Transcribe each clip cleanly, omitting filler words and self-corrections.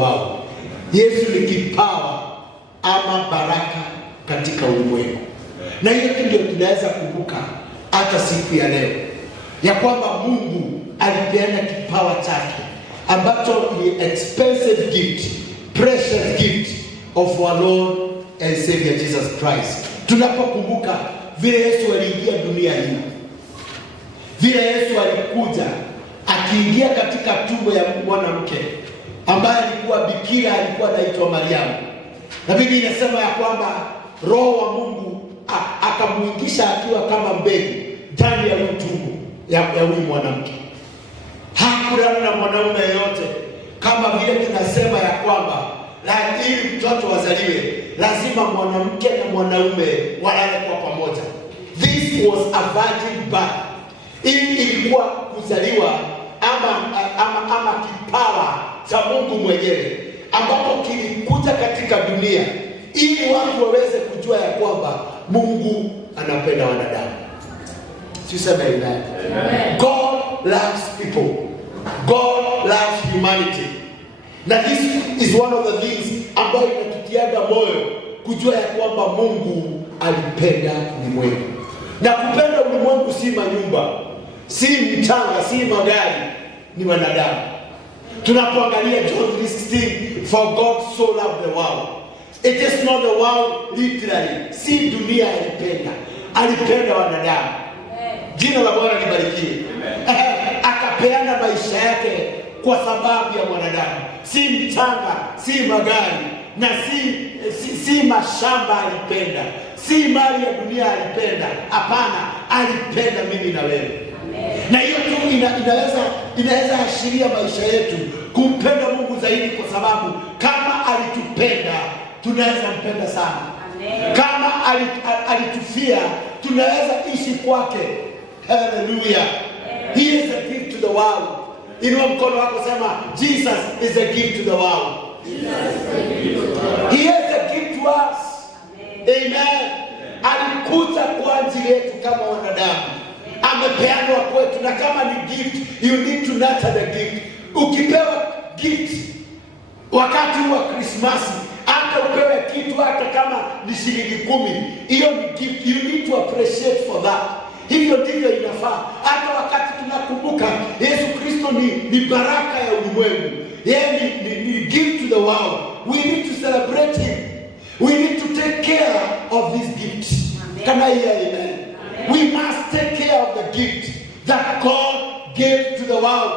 world. Yesu ni kipawa ama baraka katika ulimwengu. Na hiyo ndio tunaweza kumbuka hata siku ya leo, ya kwamba Mungu alipeana kipawa chake ambacho ni expensive gift, precious gift of our Lord and Savior Jesus Christ. Tunapokumbuka vile Yesu aliingia dunia hii, vile Yesu alikuja akiingia katika tumbo ya mwanamke ambaye alikuwa bikira, alikuwa anaitwa Mariamu, na Biblia inasema ya kwamba Roho wa Mungu akamuingisha akiwa kama mbegu ndani ya tumbo ya huyu mwanamke. Hakuna na mwanaume yote, kama vile tunasema ya kwamba ili mtoto wazaliwe lazima mwanamke na mwanaume walale kwa pamoja. This was a virgin birth. Hii ilikuwa kuzaliwa ama kipawa cha Mungu mwenyewe ambapo kilikuja katika dunia ili watu waweze kujua ya kwamba Mungu anapenda wanadamu. Tuseme amen. God loves people. God loves humanity. Na this is one of the things ambayo inatutiaga moyo kujua ya kwamba Mungu alipenda ulimwengu. Na kupenda ulimwengu si manyumba, si mchanga, si magari, ni wanadamu. Tunapoangalia John 3:16, for God so loved the world. It is not the world literally. Si dunia alipenda wanadamu. Jina la Bwana libarikiwe. Akapeana maisha yake kwa sababu ya mwanadamu. Si mchanga, si magari, na si mashamba alipenda, si mali ya dunia alipenda. Hapana, alipenda mimi na wewe. Na hiyo tu inaweza ashiria maisha yetu kumpenda Mungu zaidi, kwa sababu kama alitupenda tunaweza mpenda sana. Kama alitufia tunaweza ishi kwake. Hallelujah. He is a gift to the world. Inua mkono wako, sema Jesus is a gift to the world. He is a gift to us. Amen. Alikuja kwa ajili yetu kama wanadamu. Amepeanwa kwetu, na kama ni gift, you need to nurture the gift. Ukipewa gift wakati wa Krismasi, hata upewe kitu hata kama ni shilingi 10, hiyo ni gift. You need to appreciate for that. Hivyo ndivyo inafaa. Hata wakati tunakumbuka Yesu Kristo ni baraka ya ulimwengu, yeye ni gift to the world, we need to celebrate him. We need to take care of this gift. Can I hear amen? We must take care of the gift that God gave to the world.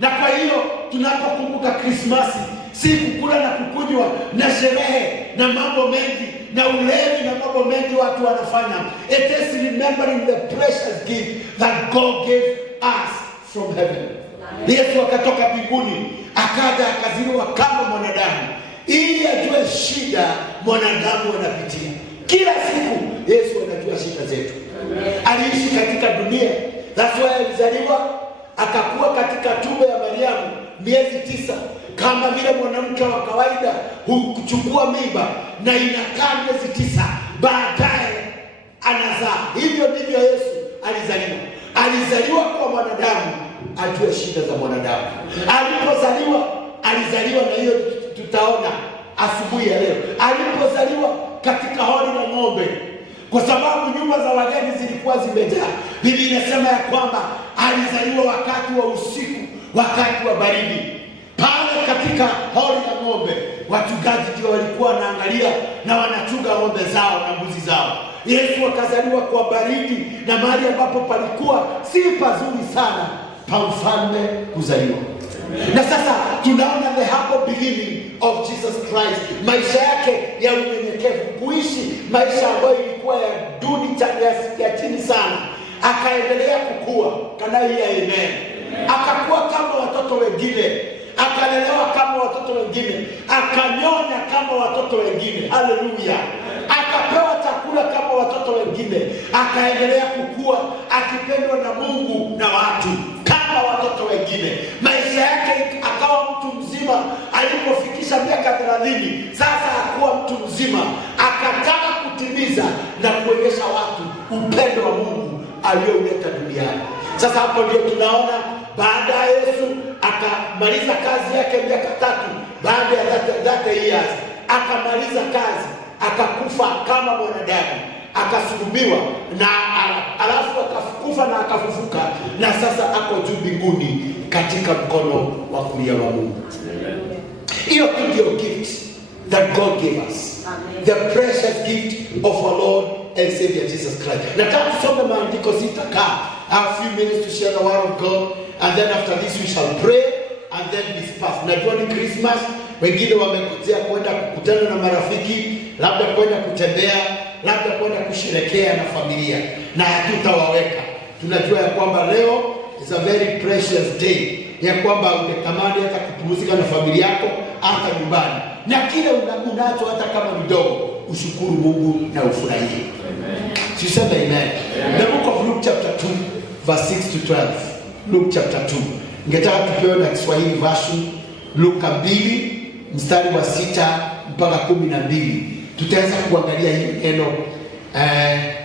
Na kwa hiyo tunapokumbuka Krismasi, si kukula na kukunywa na sherehe na mambo mengi na ulevi na mambo mengi watu wanafanya. It is remembering the precious gift that God gave us from heaven. Yesu akatoka mbinguni akaja akazaliwa kama mwanadamu ili ajue shida mwanadamu anapitia. Kila siku Yesu anajua shida zetu. Aliishi katika dunia. That's why alizaliwa, akakuwa katika tumbo ya Mariamu miezi 9 kama vile mwanamke wa kawaida huchukua mimba na inakaa miezi 9, baadaye anazaa. Hivyo ndivyo Yesu alizaliwa. Alizaliwa kwa mwanadamu ajue shida za mwanadamu. Alizaliwa na hiyo tutaona asubuhi ya leo. Alipozaliwa katika hori la ng'ombe, kwa sababu nyumba za wageni zilikuwa zimejaa. Biblia inasema ya kwamba alizaliwa wakati wa usiku, wakati wa baridi. Pale katika hori la ng'ombe, wachungaji ndio walikuwa wanaangalia na wanachunga ng'ombe zao na mbuzi zao. Yesu akazaliwa kwa baridi na mahali ambapo palikuwa si pazuri sana pa mfalme kuzaliwa. Na sasa tunaona the humble beginning of Jesus Christ, maisha yake ya unyenyekevu, kuishi maisha ambayo ilikuwa ya duni ya chini sana. Akaendelea kukua. Kanai ya amen. Akakuwa kama watoto wengine, akalelewa kama watoto wengine, akanyonya kama watoto wengine. Haleluya. Akapewa chakula kama watoto wengine, akaendelea kukua akipendwa na Mungu na watu kama watoto wengine. Maisha yake akawa mtu mzima. Alipofikisha miaka 30, sasa akuwa mtu mzima, akataka kutimiza na kuonyesha watu upendo wa Mungu aliyouleta duniani. Sasa hapo ndio tunaona baada ya Yesu akamaliza kazi yake miaka 3, baada ya that years akamaliza kazi, akakufa kama mwanadamu, akasulubiwa na alafu akakufa na akafufuka, na sasa ako juu mbinguni katika mkono wa kulia wa Mungu. Hiyo ndio gift that God gave us. Amen. The precious gift of our Lord and Savior Jesus Christ. Nataka tusome maandiko sitakaa a few minutes to share the word of God, and then after this we shall pray and then disperse. Najua ni Christmas, wengine wamekujia kwenda kukutana na marafiki, labda kwenda kutembea, labda kwenda kusherehekea na familia, na hatutawaweka. Tunajua ya kwamba leo is a very precious day, ya kwamba ungetamani hata kupumzika na familia yako hata nyumbani, na kile unacho hata kama mdogo, ushukuru Mungu na ufurahie. Amen. Siseme amen. Amen. The book of Luke chapter 2 verse 6 to 12. Luke chapter 2. Ningetaka tupewe na Kiswahili version. Luka 2 mstari wa 6 mpaka 12. Tutaweza kuangalia hili neno,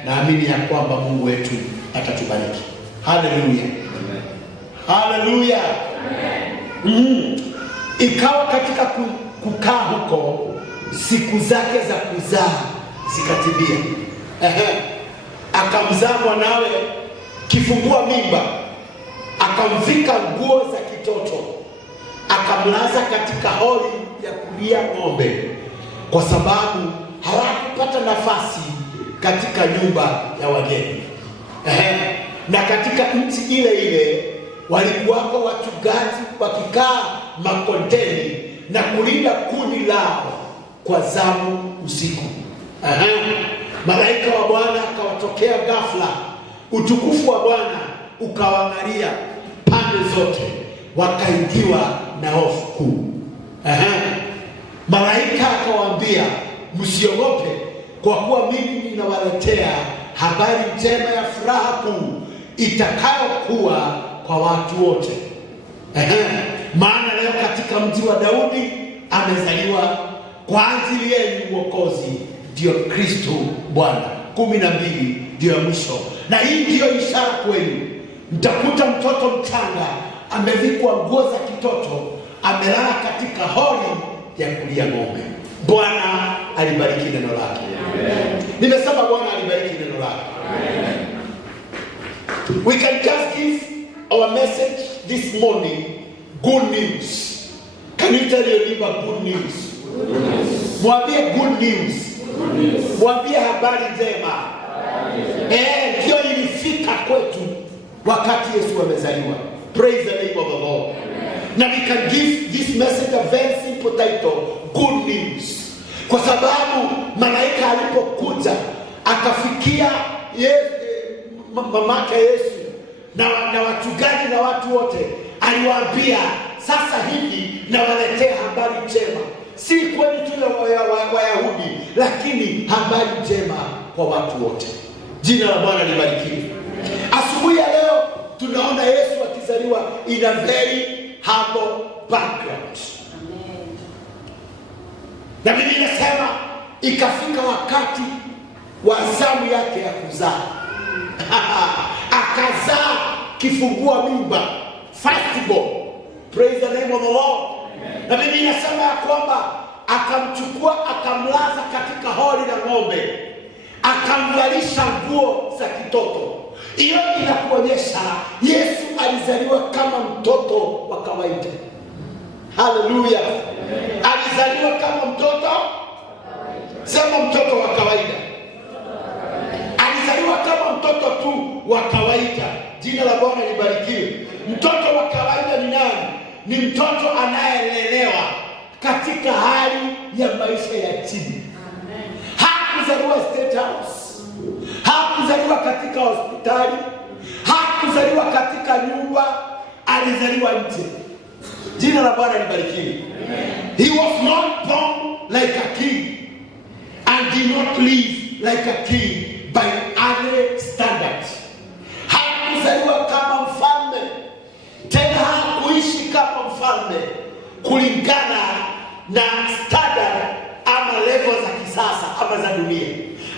naamini ya kwamba Mungu wetu atatubariki. Hallelujah. Amen. Hallelujah. Amen. Ikawa katika kukaa huko, siku zake za kuzaa zikatimia. Akamzaa mwanawe kifungua mimba, akamvika nguo za kitoto, akamlaza katika hori ya kulia ng'ombe, kwa sababu hawakupata nafasi katika nyumba ya wageni. Na katika nchi ile ile walikuwako wachungaji wakikaa makondeni na kulinda kundi lao kwa zamu usiku. Malaika wa Bwana akawatokea ghafla, utukufu wa Bwana ukawangalia pande zote, wakaingiwa na hofu kuu. Malaika akawaambia, msiogope, kwa kuwa mimi ninawaletea habari njema ya furaha kuu itakayokuwa kwa watu wote. Maana leo katika mji wa Daudi amezaliwa kwa ajili yenu Mwokozi, ndio Kristo Bwana. 12 ndio mwisho. Na hii ndio ishara kwenu, mtakuta mtoto mchanga amevikwa nguo za kitoto, amelala katika hori ya kulia ng'ombe. Bwana alibariki neno lake. Amen. Nimesema Bwana alibariki neno lake. Amen. We can just give our message this morning, good news. Can you tell your neighbor good news? Good news. Mwambie good news. Good news. Mwambie habari njema. Ndio ilifika kwetu wakati Yesu amezaliwa. Praise the name of the Lord. Amen. Now we can give this message a very simple title, good news. Kwa sababu malaika alipokuja akafikia mamake Yesu na wachungaji na watu wote, aliwaambia sasa hivi nawaletea habari njema, si kweli tu Wayahudi, lakini habari njema kwa watu wote. Jina la Bwana libarikiwe. Asubuhi ya leo tunaona Yesu akizaliwa in a very humble background. Amen. Na Biblia inasema ikafika wakati wa zamu yake ya kuzaa. Akazaa kifungua mimba, firstborn. Praise the name of the Lord. Amen. Na Biblia inasema ya kwamba akamchukua akamlaza katika hori la ng'ombe, akamvalisha nguo za kitoto. Hiyo inakuonyesha Yesu alizaliwa kama mtoto wa kawaida. Haleluya. Alizaliwa kama mtoto, sema mtoto wa kawaida. Alizaliwa kama mtoto tu wa kawaida. Jina la Bwana libarikiwe. Mtoto wa kawaida ni nani? Ni mtoto anayelelewa katika hali ya maisha ya chini. Hakuzaliwa State House, hakuzaliwa katika hospitali, hakuzaliwa katika nyumba, alizaliwa nje. Jina la Bwana libarikiwe. He was not born like a king and did not live like a king by other standards. Hakuzaliwa kama mfalme, tena hakuishi kama mfalme kulingana na standard ama level za kisasa ama za dunia.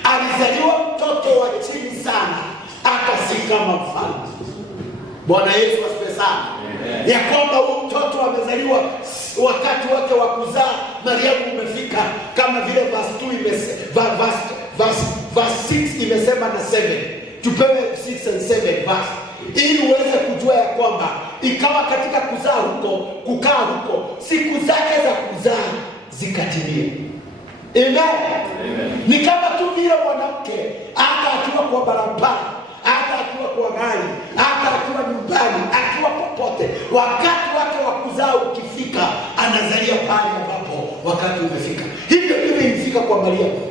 Alizaliwa mtoto wa chini sana, hata si kama mfalme. Bwana Yesu asifiwe sana. Ya kwamba huyu mtoto amezaliwa wakati wake wa kuzaa Mariamu umefika, kama vile verse 6 imesema na 7. Tupewe 6 and 7 verse, ili uweze kujua ya kwamba ikawa katika kuzaa huko, kukaa huko, siku zake za kuzaa zikatimia. Amen. Ni kama tu vile mwanamke hata akiwa kwa barabara, hata akiwa kwa gari, hata akiwa nyumbani, akiwa popote, wakati wake wa kuzaa ukifika, anazalia pale ambapo wakati umefika. Hivyo ndivyo ilifika kwa Mariamu.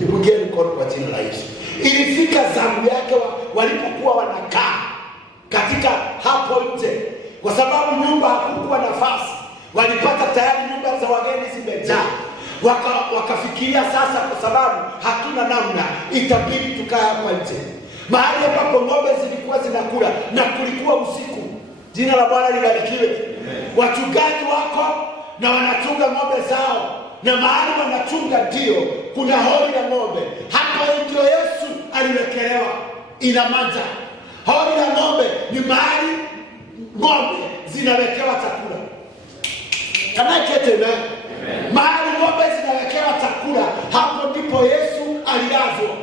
Nipigeni mkono kwa jina la Yesu. Ilifika zamu yake walipokuwa wanakaa katika hapo nje, kwa sababu nyumba hakukuwa nafasi. Walipata tayari nyumba za wageni zimejaa. Wakafikiria sasa, kwa sababu hatuna namna, itabidi tukae hapa nje, mahali ambapo ng'ombe zilikuwa zinakula na kulikuwa usiku. Jina la Bwana libarikiwe. Wachungaji wako na wanachunga ng'ombe zao, na mahali wanachunga ndio kuna hori la ng'ombe. Hapa ndio Yesu aliwekelewa, ina maana hori la ng'ombe ni mahali ng'ombe zinawekewa chakula. Kama keteme, mahali ng'ombe zinawekewa chakula, hapo ndipo Yesu alilazwa,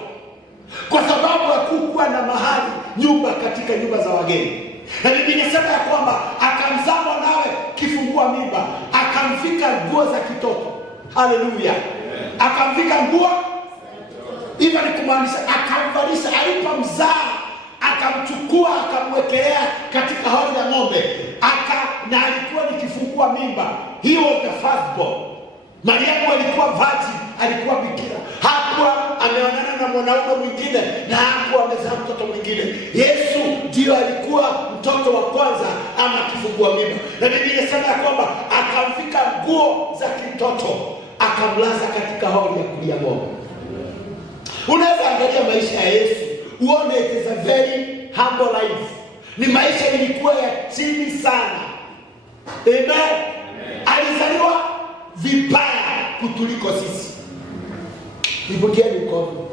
kwa sababu hakukuwa na mahali nyumba katika nyumba za wageni. Na Biblia inasema ya kwamba akamzaa mwanawe kifungua mimba, akamvika nguo za kitoto. Haleluya. Akamvika nguo, hivyo ni kumaanisha akamvalisha. Alipomzaa akamchukua akamwekelea katika hori la ng'ombe, na alikuwa ni kifungua mimba. He was the firstborn. Mariamu alikuwa virgin, alikuwa bikira, hakuwa ameonana na mwanaume mwingine, na hakuwa amezaa mtoto mwingine. Yesu ndio alikuwa mtoto wa kwanza ama kifungua mimba. Na Biblia inasema ya kwamba akamvika nguo za kitoto, akamlaza katika hori ya kulia ng'ombe. Unaweza angalia maisha ya Yesu uone it is a very humble life. Ni maisha ilikuwa ya chini sana. Amen. Alizaliwa vibaya kutuliko sisi. Nipokeeni mkono.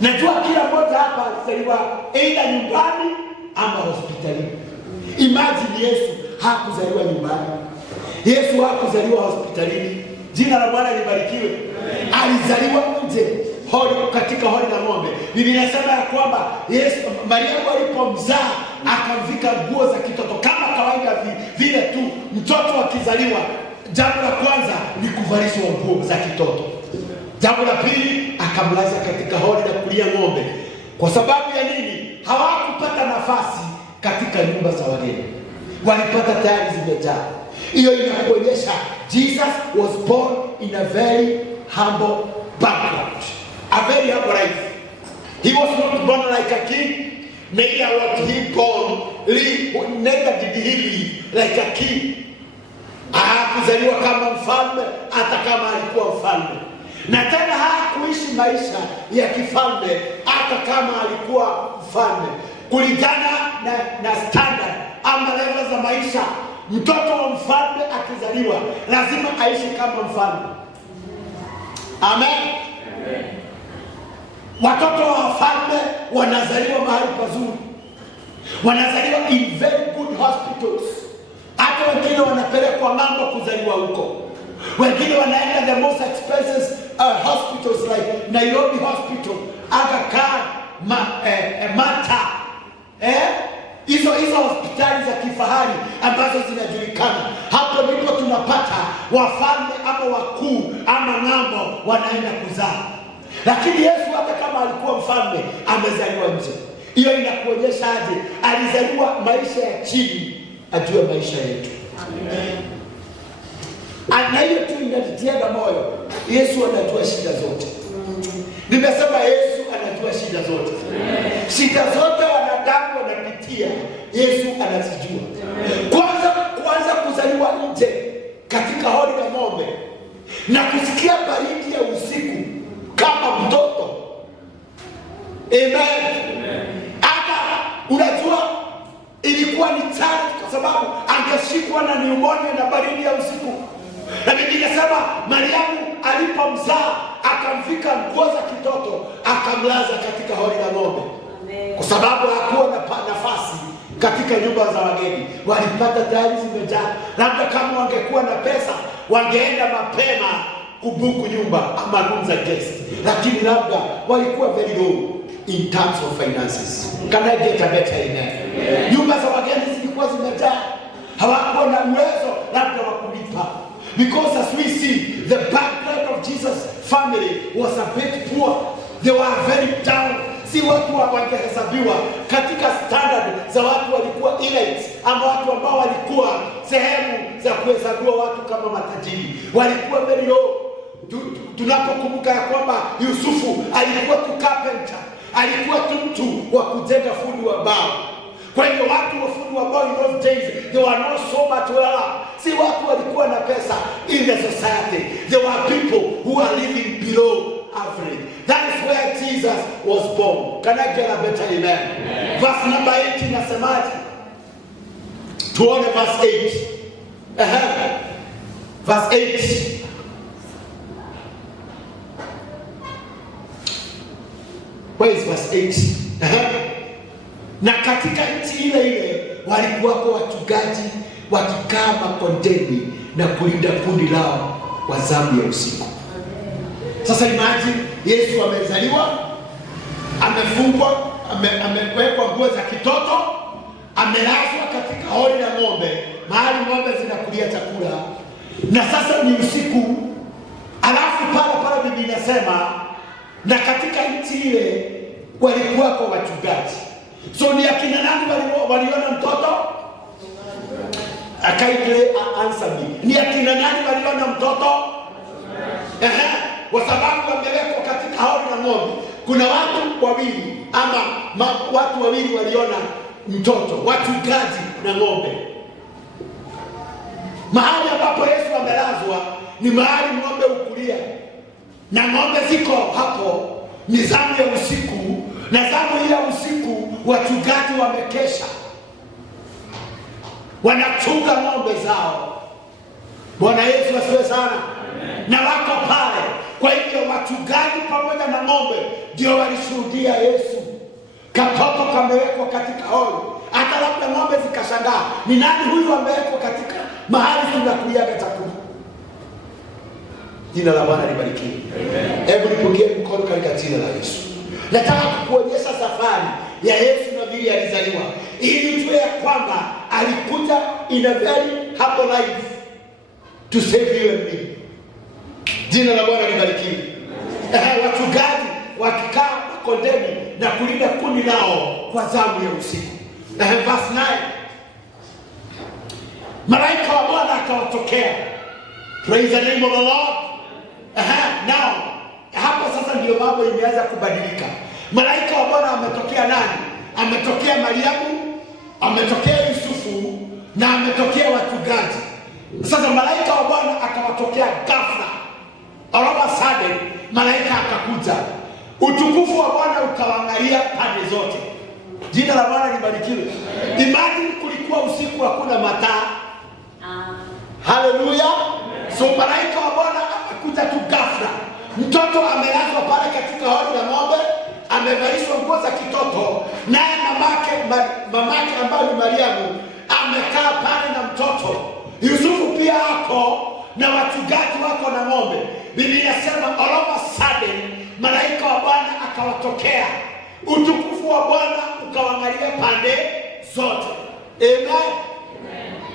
Najua kila mmoja hapa alizaliwa aidha nyumbani ama hospitalini. Imagine Yesu hakuzaliwa nyumbani. Yesu hakuzaliwa hospitalini. Jina la Bwana libarikiwe. Alizaliwa nje, katika hori la ng'ombe. Biblia inasema ya kwamba Yesu, Mariamu alipomzaa akamvika nguo za kitoto. Kama kawaida vile tu mtoto akizaliwa, jambo la kwanza ni kuvalishwa nguo za kitoto. Jambo la pili, akamlaza katika hori la kulia ng'ombe. Kwa sababu ya nini? Hawakupata nafasi katika nyumba za wageni, walipata tayari zimejaa. Hiyo inakuonyesha Jesus was born in a very humble background, a very humble life. He was not born like a king, neither did he live like a king. Hakuzaliwa kama mfalme, hata kama alikuwa mfalme, na tena hakuishi maisha ya kifalme hata kama alikuwa mfalme. Kulingana na standard ama level za maisha, mtoto wa mfalme akizaliwa lazima aishi kama mfalme. Amen. Watoto wa wafalme wanazaliwa mahali pazuri, wanazaliwa in very good hospitals. Hata wengine wanapelekwa ng'ambo kuzaliwa huko. Wengine wanaenda the most expensive hospitals like Nairobi Hospital, Aga Khan, Mata. Hizo hospitali za kifahari ambazo zinajulikana. Hapo ndipo tunapata wafalme ama wakuu ama ng'ambo wanaenda kuzaa. Lakini Yesu hata kama alikuwa mfalme amezaliwa nje. Hiyo inakuonyesha aje alizaliwa maisha ya chini, ajue maisha yetu. Amen. Na hiyo tu inatutiaga moyo. Yesu anajua shida zote. Nimesema Yesu anajua shida zote. Shida zote wanadamu wanapitia, Yesu anazijua. Kwanza kuzaliwa nje katika hori la ng'ombe na kusikia baridi ya usiku kama mtoto. Amen. Hata unajua ilikuwa ni challenge, kwa sababu angeshikwa na pneumonia na baridi ya usiku. Na Biblia inasema Mariamu alipomzaa akamvika nguo za kitoto, akamlaza katika hori la ng'ombe, kwa sababu hakuwa na nafasi katika nyumba za wageni, walipata tayari zimejaa. Labda kama wangekuwa na pesa wangeenda mapema kubuku nyumba ama room za guest, lakini labda walikuwa very low in terms of finances. Can I get a better amen? Nyumba za wageni zilikuwa zimejaa, hawakuwa na uwezo labda wa kulipa. Because as we see, the background of Jesus' family was a bit poor. They were very down. Si watu wangehesabiwa katika standard za watu walikuwa elites, ama watu ambao walikuwa sehemu za kuhesabiwa watu kama matajiri. Walikuwa very low. Tunapokumbuka ya kwamba Yusufu alikuwa tu carpenter, alikuwa tu mtu wa kujenga fundi wa mbao. Kwa hiyo watu wa fundi wa mbao in those days, they were not so much well. Si watu walikuwa na pesa in the society. There were people who are living below average. That is where Jesus was born. Can I get a better amen? Amen. Verse number 8 inasemaje? Tuone verse 8. Verse 8. Where is verse 8? Na katika nchi ile ile walikuwako wachungaji wakikaa makondeni na kulinda kundi lao kwa zamu ya usiku. Sasa imagine, Yesu amezaliwa, amefungwa, amewekwa nguo za kitoto, amelazwa katika hori la ng'ombe, mahali ng'ombe zinakulia chakula. Na sasa ni usiku, alafu pale Biblia inasema na katika nchi ile walikuwako wachungaji. So ni akina nani waliona mtoto? Akaidle answer me. Ni akina nani waliona mtoto? Kwa sababu wamewekwa katika hori la ng'ombe. Kuna watu wawili ama watu wawili waliona mtoto, wachungaji na ng'ombe. Mahali ambapo Yesu amelazwa ni mahali ng'ombe ukulia, na ng'ombe ziko hapo. Ni zamu ya usiku, na zamu ile ya usiku wachungaji wamekesha, wanachunga ng'ombe zao. Bwana Yesu asifiwe sana. Na wako pale. Kwa hivyo wachungaji pamoja na ng'ombe ndio walishuhudia Yesu. Katoto kamewekwa katika hori. Hata labda ng'ombe zikashangaa, ni nani huyu amewekwa katika mahali tunakuliaga chakula? Jina la Bwana libarikiwe. Hebu nipokee mkono katika jina la Yesu. Nataka kukuonyesha safari ya Yesu na vile alizaliwa, ili tuwe ya kwamba alikuja in a very humble life to save you and me. Jina la Bwana libarikiwe. Wachungaji wakikaa kondeni na kulinda kundi lao kwa zamu ya usiku. Verse 9. Malaika wa Bwana akawatokea. Praise the name of the Lord. Now, hapo sasa ndio mambo imeanza kubadilika. Malaika wa Bwana ametokea nani? Ametokea Mariamu, ametokea Yusufu, na ametokea wachungaji. Sasa malaika wa Bwana akawatokea ghafla. All of a sudden, malaika akakuja. Utukufu wa Bwana ukawaangalia pande zote. Jina la Bwana libarikiwe. Imagine kulikuwa usiku, hakuna mataa. Hallelujah. So malaika wa Bwana akakuja tu ghafla. Mtoto amelazwa pale katika hori la ng'ombe, amevalishwa nguo za kitoto, naye mamake ambaye ni Mariamu amekaa pale na mtoto. Yusufu pia ako na wachungaji wako na ng'ombe. Biblia inasema all of a sudden malaika wa Bwana akawatokea. Utukufu wa Bwana ukawaangalia pande zote. Amen.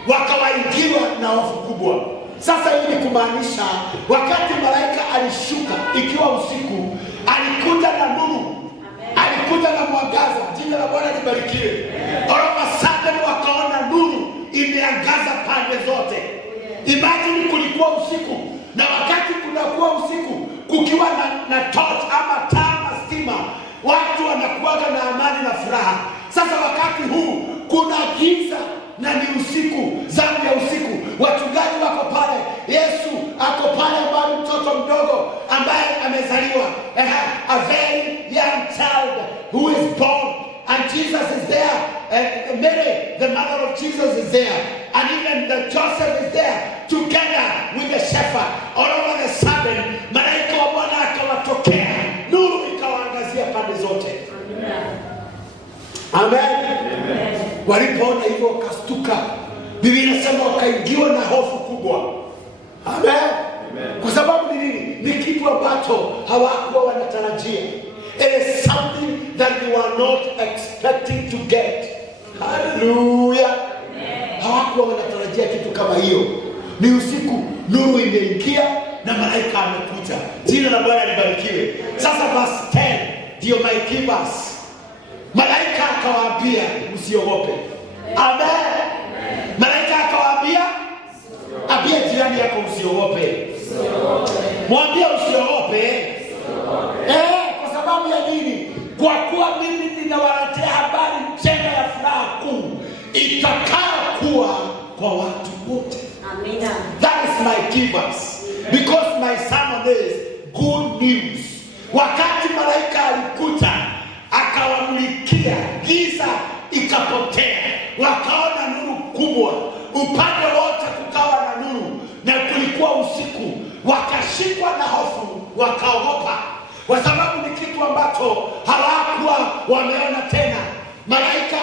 Wakawaingiwa na hofu kubwa. Sasa hii ni kumaanisha wakati malaika alishuka ikiwa usiku, alikuja na nuru, alikuja na mwangaza. Jina la Bwana libarikiwe. All of a sudden wakaona nuru imeangaza pande zote. Imagine kulikuwa usiku, na wakati kunakuwa usiku kukiwa na torch ama taa na stima, watu wanakuwaga na amani na furaha. Sasa wakati huu kuna giza na ni usiku, zamu ya usiku, wachungaji wako pale, Yesu ako pale ambaye mtoto mdogo ambaye amezaliwa, a very young child who is born, and Jesus is there, and Mary, the mother of Jesus, is there, and even the Joseph is there together with the shepherd. All of a sudden malaika wa Bwana akawatokea, nuru ikawaangazia pande zote. Amen. Amen. Walipoona hivyo wakastuka. Biblia inasema wakaingiwa na hofu kubwa. Amen. Kwa sababu ni nini? Ni kitu ambacho hawakuwa wanatarajia. It is something that we were not expecting to get. Hallelujah. Hawakuwa wanatarajia kitu kama hiyo. Ni usiku, nuru imeingia na malaika amekuja. Jina la Bwana libarikiwe. Sasa verse 10 ndio my key verse. Malaika akawaambia msiogope. Amen. Malaika akawaambia, ambia jirani yako usiogope. Mwambie usiogope. Kwa sababu ya nini? Kwa kuwa mimi ninawaletea habari njema ya furaha kuu itakayokuwa kwa watu wote. Amina. That is my key verse. Because my sermon is good news. Wakati malaika alikuja akawamulikia, giza ikapotea, wakaona nuru kubwa, upande wote kukawa na nuru, na kulikuwa usiku. Wakashikwa na hofu, wakaogopa, kwa sababu ni kitu ambacho hawakuwa wameona tena. Malaika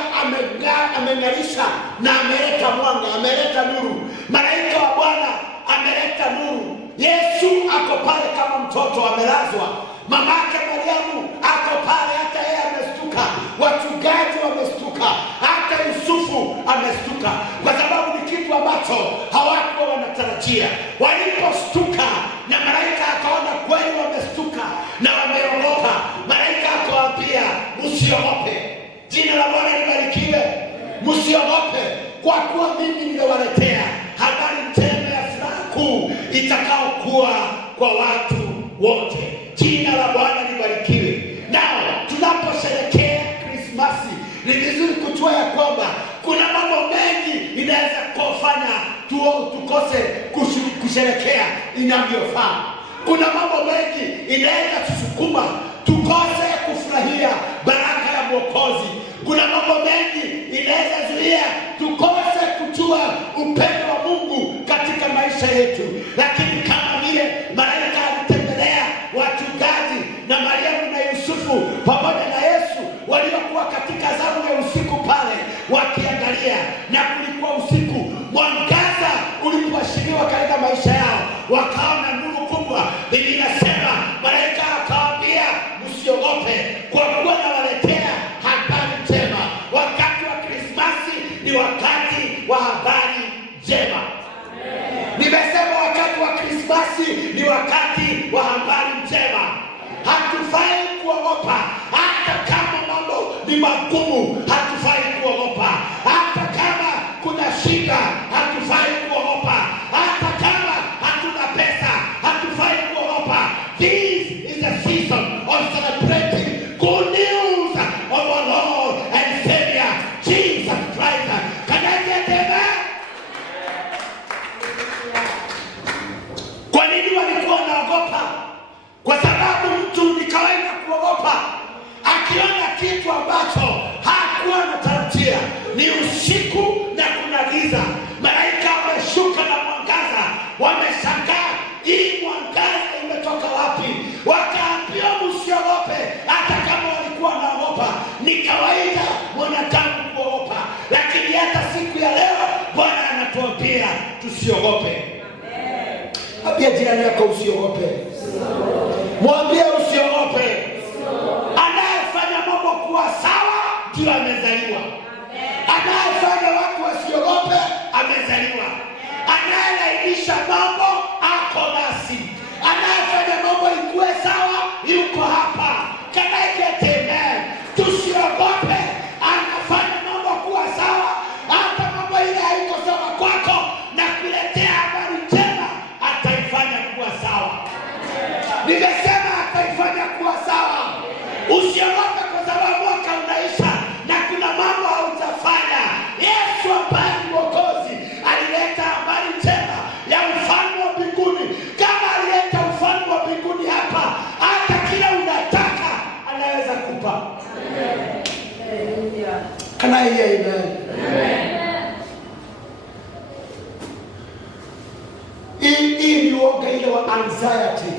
ameng'arisha na ameleta mwanga, ameleta nuru. Malaika wa Bwana ameleta nuru. Yesu ako pale kama mtoto amelazwa. Mamake Mariamu ako pale, hata yeye amestuka. Wachungaji wamestuka, hata Yusufu amestuka, kwa sababu ni kitu ambacho hawakuwa wanatarajia. Walipostuka na malaika akaona kweli wamestuka na wameogopa, malaika akawaambia msiogope. Jina la Bwana libarikiwe. Msiogope, kwa kuwa mimi ninawaletea habari njema ya furaha kuu itakayokuwa kwa watu wote. Jina la Bwana libarikiwe. Nao tunaposherehekea Krismasi ni vizuri kujua ya kwamba kuna mambo mengi inaweza kufanya tukose kusherehekea inavyofaa. Kuna mambo mengi inaweza tusukuma tukose kufurahia baraka ya Mwokozi. Kuna mambo mengi inaweza zuia tukose kujua upendo wa Mungu katika maisha yetu. Lakini kama vile malaika alitembelea wachungaji na Mariamu na Yusufu pamoja na Yesu waliokuwa katika zamu ya usiku pale wakiangalia, na kulikuwa usiku, mwangaza ulipoashiriwa katika maisha yao, wakaona nuru kubwa. Biblia inasema malaika akawaambia msiogope, kwa kuwa nawaletea habari njema. Wakati wa Krismasi ni wakati wa habari njema. Nimesema wakati wa Krismasi ni wakati wa habari njema. Hatufai kuogopa, hata kama mambo ni magumu. Hatufai kuogopa, hata kama kuna shida. Hatufai kuogopa, hata kama hatuna pesa. Hatufai kuogopa. This is a season of celebrating good news of our Lord and Savior Jesus Christ. Can I get amen? Kwa nini walikuwa wanaogopa? Kwa sababu mtu ni kawaida kuogopa akiona kitu ambacho hakuwa anatarajia. Ni usiku na kuna giza, malaika wameshuka na mwangaza, wameshangaa hii mwangaza imetoka wapi? Wakaambiwa msiogope, hata kama walikuwa wanaogopa. Ni kawaida mwanadamu kuogopa, lakini hata siku ya leo Bwana anatuambia tusiogope. Ambia jirani yako usiogope. Mwambie usiogope. Anayefanya mambo kuwa sawa ndio amezaliwa. Anayefanya watu wasiogope amezaliwa. Anayelainisha mambo ako nasi. Anayefanya mambo ikuwe sawa yuko hapa. Can I get amen? Tusiogope. Anafanya mambo kuwa sawa, hata mambo ile haiko sawa kwako, na kuletea habari njema ataifanya kuwa sawa. Nimesema ataifanya kuwa sawa. Usiogope, kwa sababu mwaka unaisha na kuna mambo haujafanya. Yesu ambaye ni Mwokozi alileta habari njema ya ufalme wa mbinguni. Kama alileta ufalme wa mbinguni hapa, hata kila unataka anaweza kupa. Can I hear amen? Hii ni uoga ile wa anxiety.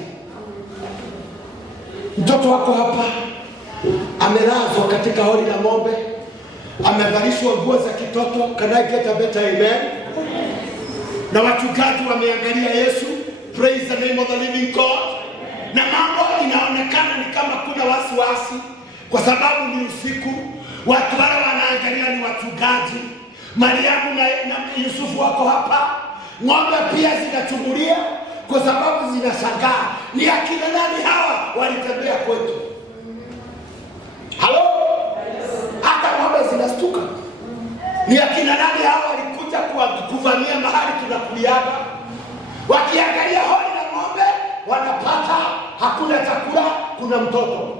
Mtoto wako hapa amelazwa katika hori la ng'ombe, amevalishwa nguo za kitoto. Can I get a better amen? Na wachungaji wameangalia Yesu. Praise the name of the living God. Na mambo inaonekana ni kama kuna wasiwasi kwa sababu ni usiku. Watu wale wanaangalia ni wachungaji. Mariamu na Yusufu wako hapa. Ng'ombe pia zinachungulia kwa sababu zinashangaa. Ni akina nani hawa walitembea kwetu? Halo? Hata ng'ombe zinastuka. Ni akina nani hawa walikuja kuvamia mahali tunakuliaga? Wakiangalia holi na ng'ombe wanapata hakuna chakula, kuna mtoto.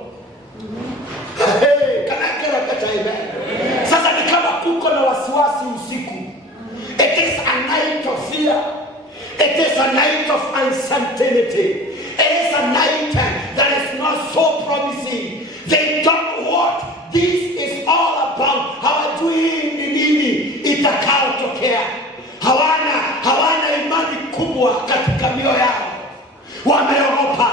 Kana kila kata amen. Sasa ni kama kuko na wasiwasi usiku. It is a night of fear. It is a night of uncertainty. It is a night that is not so promising. They don't know what this is all about. Hawajui ni nini itakayotokea. Hawana imani kubwa katika mioyo yao. Wameogopa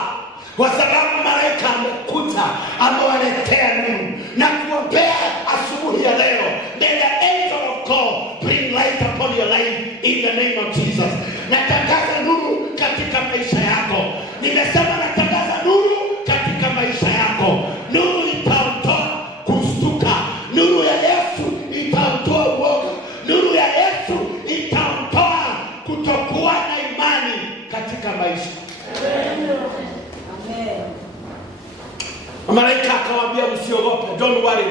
kwa sababu malaika amekuja amewaletea nuru na kuombea asubuhi ya leo. May the angel of God bring light upon your life in the name of Jesus. Natangaza nuru katika maisha yako. Nimesema natangaza nuru katika maisha yako. Nuru itaondoa kustuka. Nuru ya Yesu itaondoa uoga. Nuru ya Yesu itaondoa kutokuwa na imani katika maisha. Amen. Malaika akamwambia msiogope, don't worry,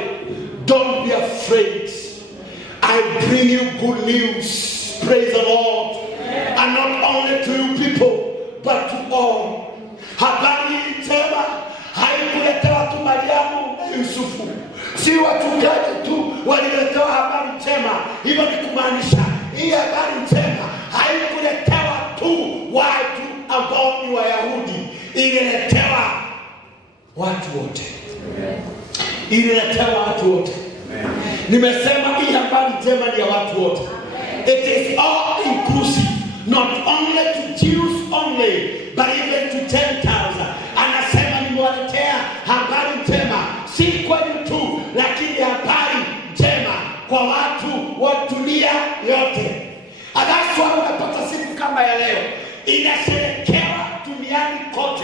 don't be afraid. I bring you good news. Praise the Lord. Amen. And not only to you people, but to all. Habari njema haikuletewa tu Mariamu na Yusufu. Si wachungaji tu waliletewa habari njema. Hivyo ni kumaanisha hii habari njema haikuletewa tu watu ambao ni Wayahudi. Ililetewa watu wote. Ililetewa watu wote. Nimesema hii habari njema ni ya watu wote. It is all inclusive, not only to Jews only, but even to Gentiles. Anasema nimewaletea habari njema si kwenu tu, lakini habari njema kwa watu wa dunia yote. Adaswa unapata siku kama ya leo inasherekewa duniani kote.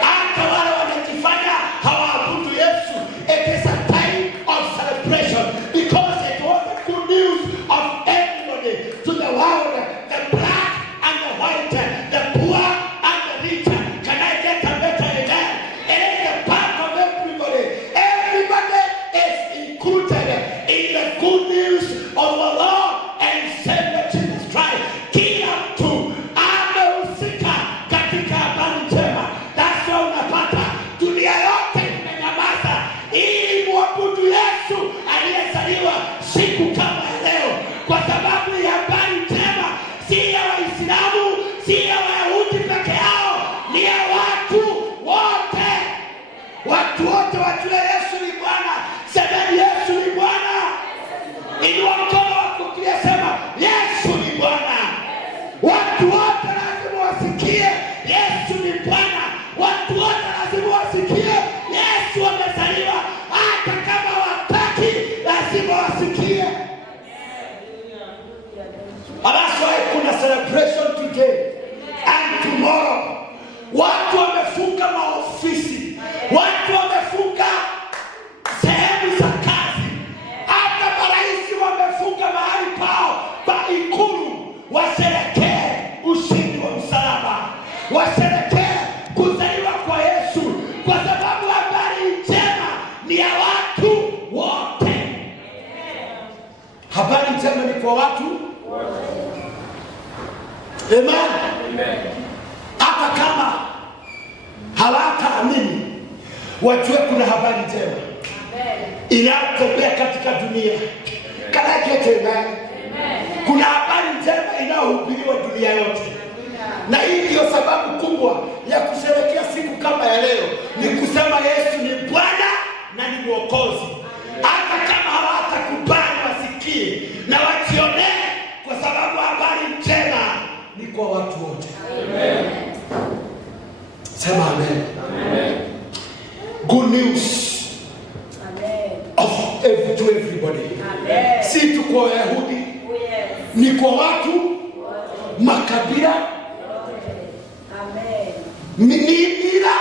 Hata wale wanajifanya hawaabudu Yesu. It is a time of celebration because it was the good news of everybody to the world, the black and the white, the poor and the rich. Can I get a better amen? It is a part of everybody. Everybody is included in the good news of the Lord and Savior Jesus Christ. Kila mtu amehusika katika habari njema. That's why unapata dunia yote imenyamaza ili muabudu Yesu aliyezaliwa siku kama leo, kwa sababu ya habari njema si ya Waislamu, si ya Wayahudi peke yao, ni ya watu wote. Watu wote wajue Yesu ni Bwana. Semeni Yesu ni Bwana. Inua mkono wako ukisema Yesu ni Bwana. Watu wote lazima wasikie Yesu ni Bwana. Watu wote lazima wasikie Yesu amezaliwa. Hata kama wataki lazima wasikie. That's why kuna celebration today and tomorrow. Watu wamefunga maofisi. Watu wamefunga sehemu za kazi. Hata maraisi wamefunga mahali pao pa Ikulu. Washerekee ushindi wa msalaba. Washerekee kuzaliwa kwa Yesu, kwa sababu habari njema ni ya watu wote. Habari njema ni kwa watu wote. Amen. Hata kama hawataamini, wajue kuna habari njema inayotembea katika dunia. Kana ketenda. Kuna habari njema inayohubiriwa dunia yote. Na hii ndio sababu kubwa ya kusherehekea siku kama ya leo, ni kusema Yesu ni Bwana na ni Mwokozi. Hata kama hawatakubali wasikie na wajionee, kwa sababu habari njema ni kwa watu wote. Amen. Sema amen. Amen. Good news. Amen. To everybody. everybody. Amen. Si tu kwa Wayahudi. Oh, yes. Ni kwa watu makabila. Amen. Mila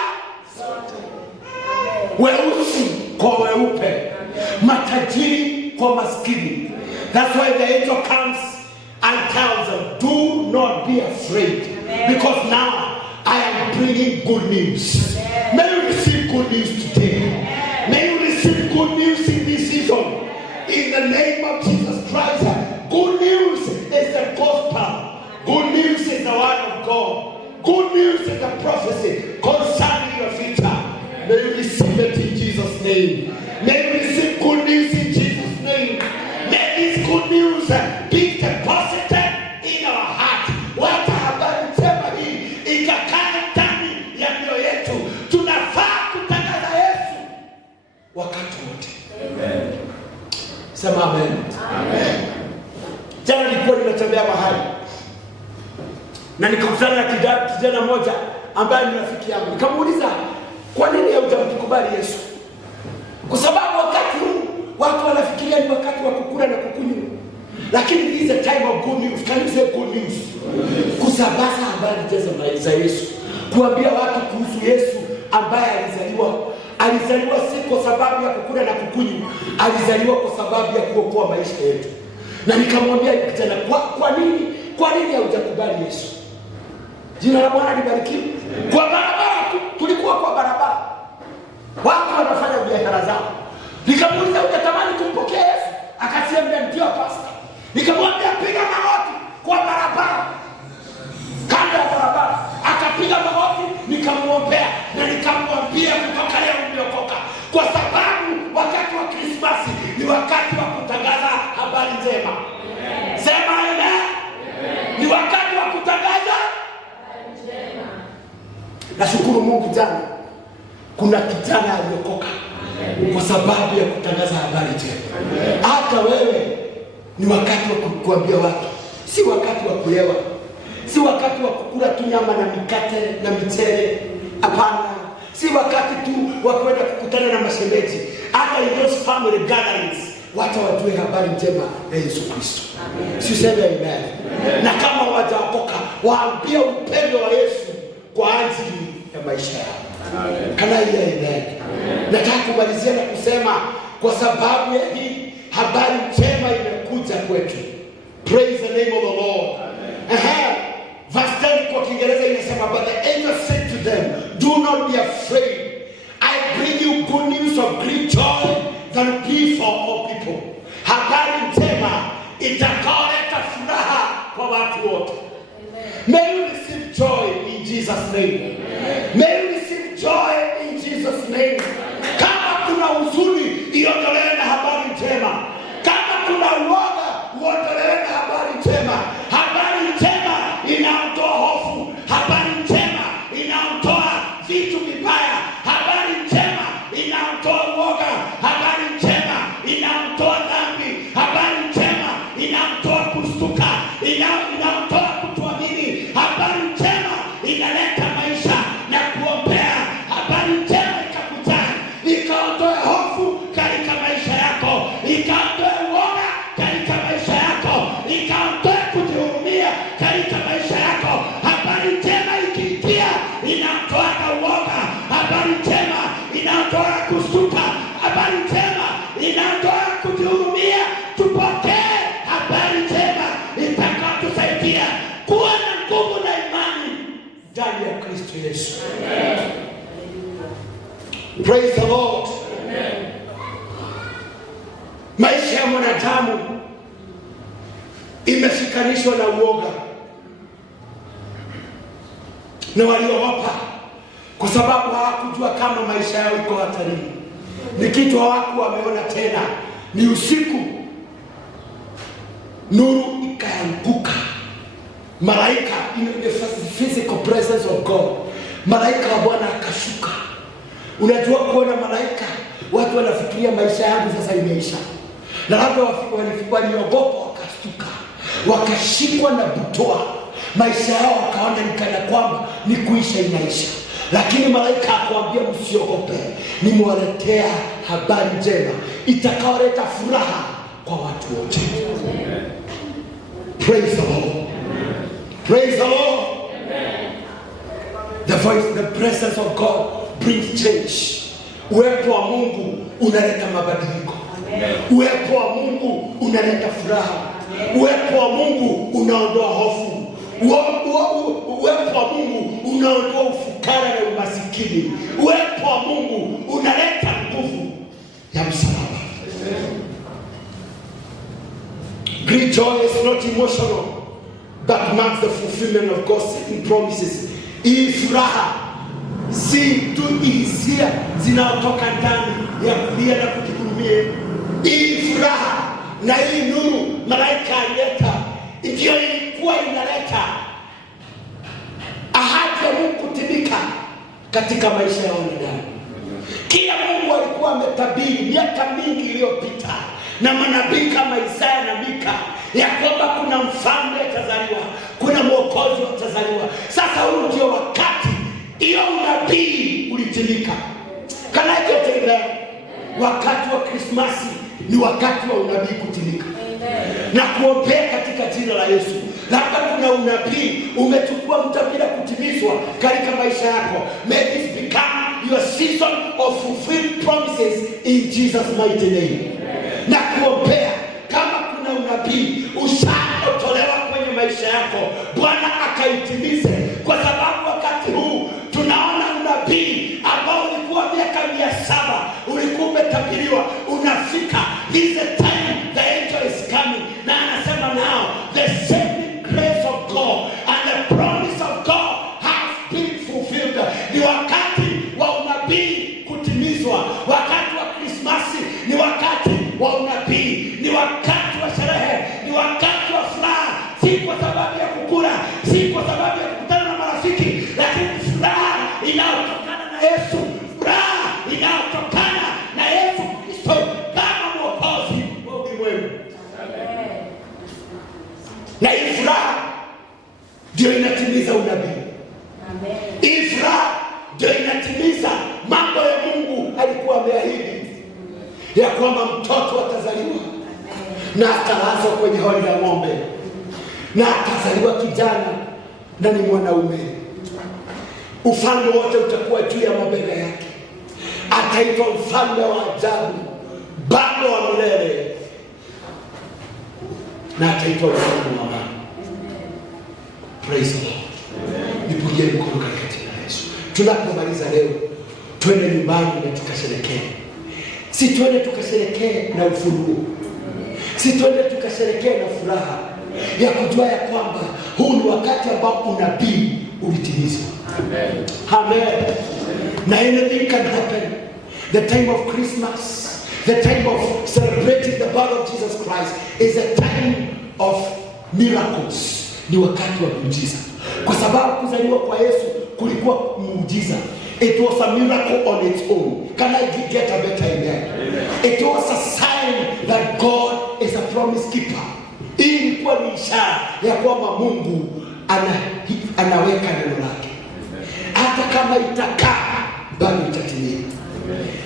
weusi kwa weupe, matajiri kwa maskini. That's why the angel comes and tells them, do not be afraid. Amen. Because now I am bringing good news. Amen. May you receive good news today. Amen. May you receive good news in this season. In the name of Jesus Christ. Good news is the gospel. Good news is the word of God. Good news is the prophecy concerning your future. May you receive it in Jesus' name. May you receive good news in Jesus' name. May this good news be deposited in our heart. Wacha habari njema hii ikakae ndani ya mioyo yetu. Tunafaa kutangaza Yesu wakati wote. Amen. Sema amen. Amen. Jana nilikuwa ninatembea mahali na nikakutana na kijana mmoja ambaye ni rafiki yangu. Nikamuuliza, kwa nini hujamkubali Yesu? Kwa sababu wakati huu watu wanafikiria ni wakati wa kukula na kukunywa. Lakini this is a time of good news. Can you say good news? Kusambaza habari njema za Yesu. Kuambia watu kuhusu Yesu ambaye alizaliwa si kwa sababu ya kukula na kukunywa. Alizaliwa kwa sababu ya kuokoa maisha yetu. Na nikamwambia kijana, kwa nini haujakubali Yesu? Jina la Bwana libarikiwe. Kwa barabara tulikuwa kwa barabara. Watu wanafanya biashara zao. Nikamuuliza, unatamani kumpokea Yesu? Akasema ndio pastor. Nikamwambia piga magoti kwa barabara. Kando ya barabara. Akapiga magoti, nikamwombea na nikamwambia kutoka leo umeokoka. Kwa sababu wakati wa Krismasi ni wakati wa kutangaza habari njema. Sema amen. Ni wakati wa kutangaza habari njema. Nashukuru Mungu jana kuna kijana aliokoka kwa sababu ya kutangaza habari njema. Hata wewe ni wakati wa kuambia watu, si wakati wa kulewa, si wakati wa kukula tu nyama na mikate na michele. Hapana, si wakati tu wa kwenda kukutana na mashemeji. Hata in those family gatherings watu wajue habari njema ya Yesu Kristo. Si useme amen. Na kama hawajaokoka waambie upendo wa Yesu kwa ajili ya maisha yao. Kana ile amen. Nataka kumalizia na kusema kwa sababu ya hii habari njema imekuja kwetu. Praise the name of the Lord. Verse 10 kwa Kiingereza inasema, but the angel said to them, do not be afraid. I bring you good news of great joy that will be for all people. Habari njema itakaleta furaha kwa watu wote. May you receive joy in Jesus' name. May you receive joy in Jesus' name. Kama kuna huzuni, iondolewe na habari njema. Kama kuna uoga, uondolewe na habari njema. Habari njema inaondoa hofu. Habari njema inaondoa vitu vibaya. Habari njema inaondoa uoga. Habari njema inaondoa dhambi. Habari njema inaondoa kustuka. Inaondoa kutoamini. Habari njema inaleta maisha na kuombea. Habari njema ikakutana, ikaondoa hofu katika maisha yako, ikaondoa uoga katika maisha yako, ikaondoa kujihurumia katika maisha yako. Habari njema ikiingia inatoa uoga. Habari njema inatoa kustuka. Habari njema inatoa kujihurumia. Tupokee habari njema itakayotusaidia kuwa na nguvu na imani ndani ya Kristo Yesu. Amen. Praise the Lord. Amen. Maisha ya mwanadamu imeshikanishwa na uoga, na waliogopa kwa sababu hawakujua kama maisha yao iko hatarini. Ni kitu hawakuwa wameona tena. Ni usiku, nuru ikaanguka. Malaika, in the physical presence of God, malaika wa Bwana akashuka. Unajua kuona malaika, watu wanafikiria maisha yangu sasa imeisha. Na labda waliogopa wakastuka, wakashikwa na butwaa. Maisha yao wakaona nikana kwamba ni kuisha inaisha. Lakini malaika akamwambia, msiogope, nimewaletea habari njema itakayoleta furaha kwa watu wote. Praise the Lord. Praise the Lord. The voice, the presence of God brings change. Uwepo wa Mungu unaleta mabadiliko. Uwepo wa Mungu unaleta furaha. Uwepo wa Mungu unaondoa hofu. Uwepo wa Mungu unaondoa ufukara na umasikini. Uwepo wa Mungu unaleta nguvu ya msalaba. Great joy is not emotional, but marks the fulfillment of God's promises. Hii furaha si tu hisia zinazotoka ndani ya kulia na kujihurumia. Hii furaha na hii nuru malaika alileta ndio ilikuwa inaleta ahadi ya Mungu kutimika katika maisha ya wanadamu. Kila Mungu alikuwa ametabiri miaka mingi iliyopita na manabii kama Isaya na Mika ya kwamba kuna mfalme atazaliwa, kuna mwokozi atazaliwa. Sasa huu ndio wakati hiyo unabii ulitimika. Kana hiyo wakati wa Krismasi ni wakati wa unabii kutimika. Na kuombea katika jina la Yesu. Labda kuna unabii umechukua muda bila kutimizwa katika maisha yako. May this become your season of fulfilled promises in Jesus mighty name. Na kuombea kama kuna unabii ushaotolewa kwenye maisha yako, Bwana akaitimize, kwa sababu wakati huu tunaona unabii ambao ulikuwa miaka 700 ulikuwa umetabiriwa unafika. This is the time the angel is coming. Na anasema now the saving grace of God and the promise of God has been fulfilled. Ni wakati wa unabii kutimizwa. Wakati wa Krismasi ni wakati wa unabii. Ni wakati wa sherehe, ni wakati wa furaha, si kwa sababu ya kukula, si kwa sababu ya kukutana na marafiki, lakini furaha inayotokana na Yesu, furaha inayotokana na Yesu Kristo kama mwokozi wa ulimwengu. Na hii furaha ndio inatimiza unabii. Hii furaha ndio inatimiza mambo ya Mungu alikuwa ameahidi ya kwamba mtoto atazaliwa na atalazwa kwenye hori ya ng'ombe, na atazaliwa kijana na ni mwanaume. Ufalme wote utakuwa juu ya mabega yake. Ataitwa mfalme wa ajabu, Baba wa milele, na ataitwa mfalme wa amani. Praise the Lord. Nipigie mkono katika jina la Yesu. Tunapomaliza leo, twende nyumbani na tukasherekee. Si twende tukasherekee na ufunuo, si twende tukasherekee na furaha ya kujua ya kwamba huu ni wakati ambao unabii ulitimizwa. Amen. Amen. Na anything can happen. The time of Christmas, the time of celebrating the birth of Jesus Christ is a time of miracles. Ni wakati wa muujiza, kwa sababu kuzaliwa kwa Yesu kulikuwa muujiza. It was a miracle on its own. Can I get a better amen? It was a sign that God is a promise keeper. Hii ilikuwa ni ishara ya kwamba Mungu anaweka neno lake. Hata kama itakaa, bali itatimia.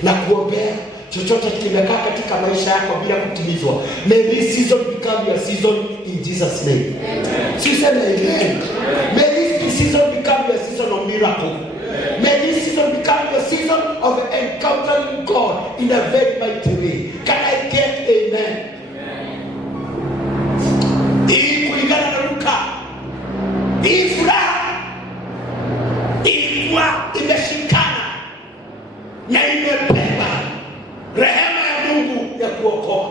Na kuombea chochote kimekaa katika maisha yako bila kutimizwa, may this season become your season in Jesus name. Amen. Amen. May this season become your season of miracle. May this season become your season of encountering God in a very mighty way. Can I get amen? Hii kulingana na Luka, hii furaha ilikuwa imeshikana na imebeba rehema ya Mungu ya kuokoa.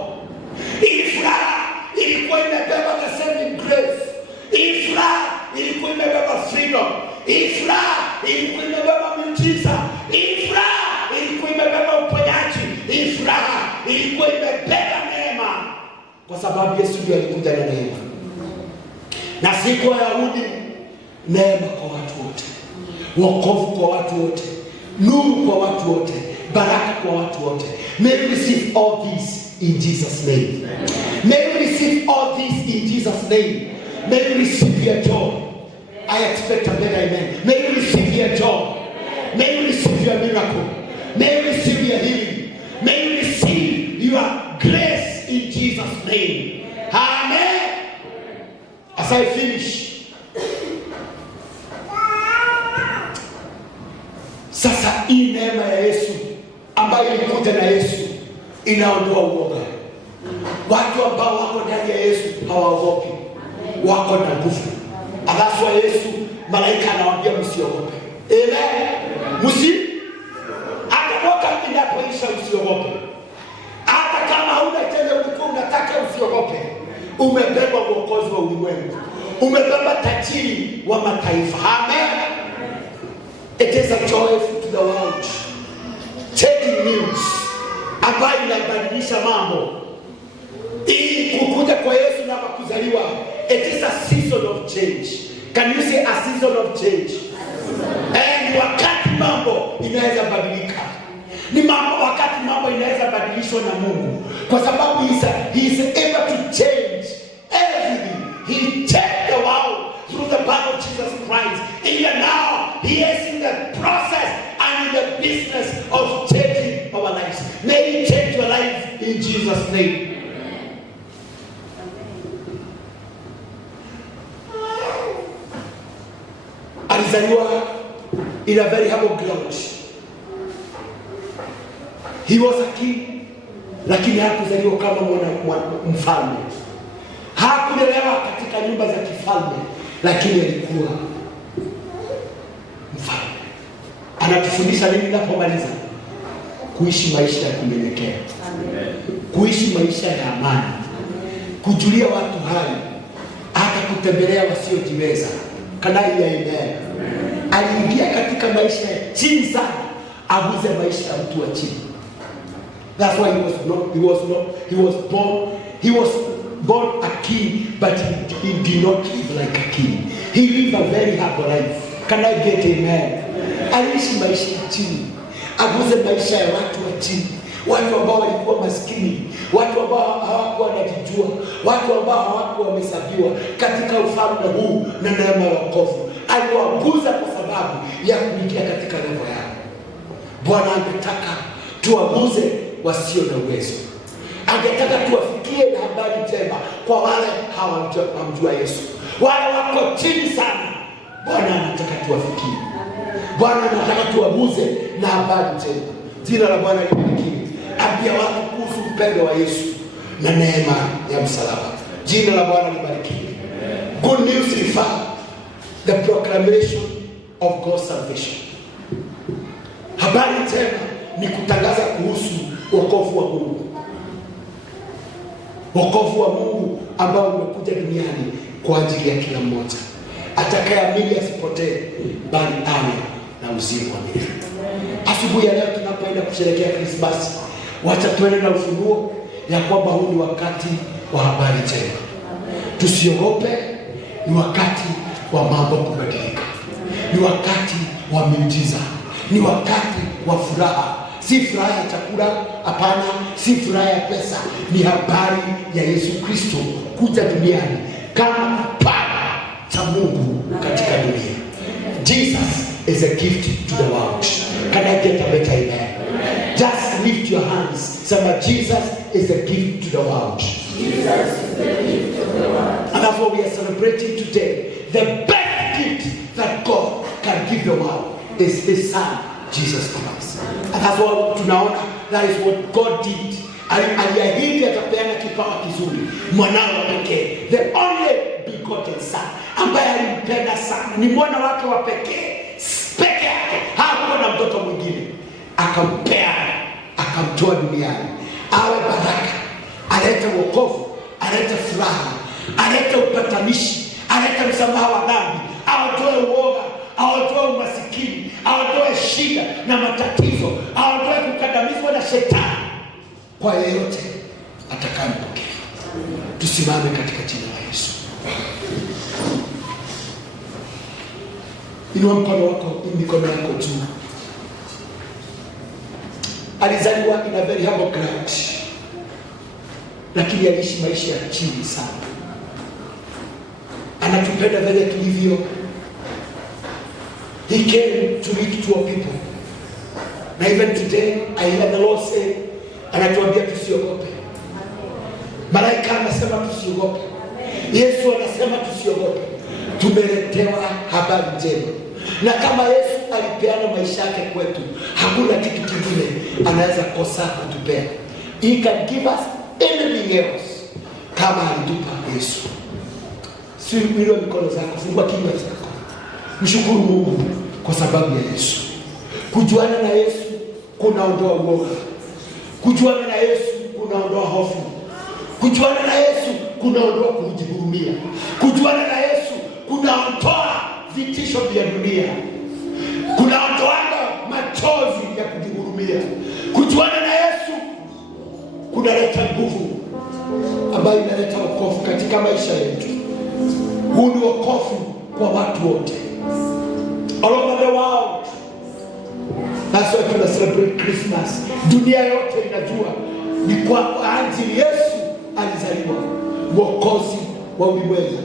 Hii furaha ilikuwa imebeba the saving grace. Hii furaha ilikuwa imebeba freedom. Hii furaha ilikuwa imebeba miujiza. Hii furaha ilikuwa imebeba uponyaji. Hii furaha ilikuwa imebeba neema, kwa sababu Yesu ndiye alikuja na neema. Na si kwa Wayahudi, neema kwa watu wote, wokovu kwa watu wote, nuru kwa watu wote, baraka kwa watu wote. May we receive all this in Jesus name. May we receive all this in Jesus name. May we receive your joy. I expect a better amen. May you receive your joy. May you receive your miracle. May you receive your healing. May you receive your grace in Jesus' name. name. Amen. As I finish, sasa hii neema ya Yesu ambayo ilikuja na Yesu inaondoa uoga. Watu ambao wako ndani ya Yesu hawaogopi, wako na nguvu. Alaswa Yesu, malaika anawaambia msiogope. Amen. Hata inapoisha usiogope. Hata kama hauna tena ulikuwa unataka usiogope. Umebeba uokozi wa ulimwengu. Umebeba tajiri wa mataifa. Amen. It is a joy to the world. Taking news ambayo inabadilisha mambo. Hii kukuja kwa Yesu na kuzaliwa. It is a season of change. Can you say a season of change? And wakati mambo inaweza badilika. Ni mambo wakati mambo inaweza badilishwa na Mungu. Kwa sababu he is able to change everything. He changed the world through the blood of Jesus Christ. Even now, he is in the process and in the business of changing our lives. May he change your life in Jesus' name. Alizaliwa in a very humble ground. He was a king, lakini hakuzaliwa kama mfalme. Hakulelewa katika nyumba za kifalme, lakini alikuwa mfalme. Anatufundisha nini napomaliza? Kuishi maisha ya kunyenyekea. Kuishi maisha ya amani. Kujulia watu hali, hata kutembelea wasiojiweza. Kanai ya Amen. Aliingia katika maisha ya chini sana, aguze maisha ya mtu wa chini. That's why he was born a king, but he did not live like a king. He lived a very humble life. Can I get amen? Aliishi maisha ya chini, aguze maisha ya watu wa chini, watu ambao walikuwa maskini, watu ambao hawakuwa wanajijua, watu ambao hawakuwa wamehesabiwa katika ufalme huu na neema ya wokovu. Aliwaguza kwa sababu ya kuingia katika levo yao. Bwana angetaka tuwaguze wasio na uwezo. Angetaka tuwafikie na habari njema kwa wale hawamjua Yesu. Wale wako chini sana, Bwana anataka tuwafikie. Bwana anataka tuwaguze na habari njema. Jina la Bwana libarikiwe. Ambia watu kuhusu upendo wa Yesu na neema ya msalaba. Jina la Bwana libarikiwe. Good news refer the proclamation of God's salvation. Habari njema ni kutangaza kuhusu wokovu wa Mungu. Wokovu wa Mungu ambao umekuja duniani kwa ajili ya kila mmoja. Atakayeamini asipotee, bali awe na uzima wa milele. Asubuhi ya leo tunapoenda kusherehekea Krismasi, wacha tuende na ufunuo ya kwamba huu ni wakati wa habari njema. Tusiogope, ni wakati wa mambo kubadilika. Ni wakati wa miujiza. Ni wakati wa furaha. Si furaha ya chakula, hapana, si furaha ya pesa. Ni habari ya Yesu Kristo kuja duniani kama kipawa cha Mungu katika dunia. Jesus is a gift to the world. Can I get a better amen? Just lift your hands. Say, Jesus is a gift to the world. Jesus is the gift to the world. And that's what we are celebrating today. The best gift that God can give the world is His Son, Jesus Christ. And that's what tunaona, that is what God did. Aliahidi atapeana kipawa kizuri, mwanao pekee, the only begotten son, ambaye alimpenda sana, ni mwana wake wa pekee yake, hakuwa na mtoto mwingine, akampea, akamtoa duniani awe baraka, alete wokovu, alete furaha, alete upatanishi, alete msamaha wa dhambi, aondoe uoga, aondoe umasikini, aondoe shida na matatizo, aondoe kukandamizwa na shetani kwa yeyote atakayempokea. Tusimame katika jina la Yesu. Inua mkono wako, mikono yako juu. Alizaliwa in a very humble ground, lakini aliishi maisha ya chini sana. Anatupenda vile tulivyo. He came to meet two people. And even today, I hear the Lord say, anatuambia tusiogope. Malaika anasema tusiogope. Yesu anasema tusiogope. Tumeletewa habari njema. Na kama Yesu alipeana maisha yake kwetu, hakuna kitu kingine anaweza kosa kutupea. He can give us anything else kama alitupa Yesu. Si mwili wa mikono zako, fungua kinywa chako. Mshukuru Mungu kwa sababu ya Yesu. Kujuana na Yesu kunaondoa uoga. Kujuana na Yesu kunaondoa hofu. Kujuana na Yesu kunaondoa kujihurumia. Kujuana na Yesu kunaondoa vitisho vya dunia. Kunaondoa machozi ya kujihurumia. Kujuana na Yesu kunaleta nguvu ambayo inaleta wokovu katika maisha yetu. Huu ni wokovu kwa watu wote, all over the world. That's why tuna celebrate Christmas. Dunia yote inajua ni kwa ajili Yesu alizaliwa, mwokozi wa ulimwengu.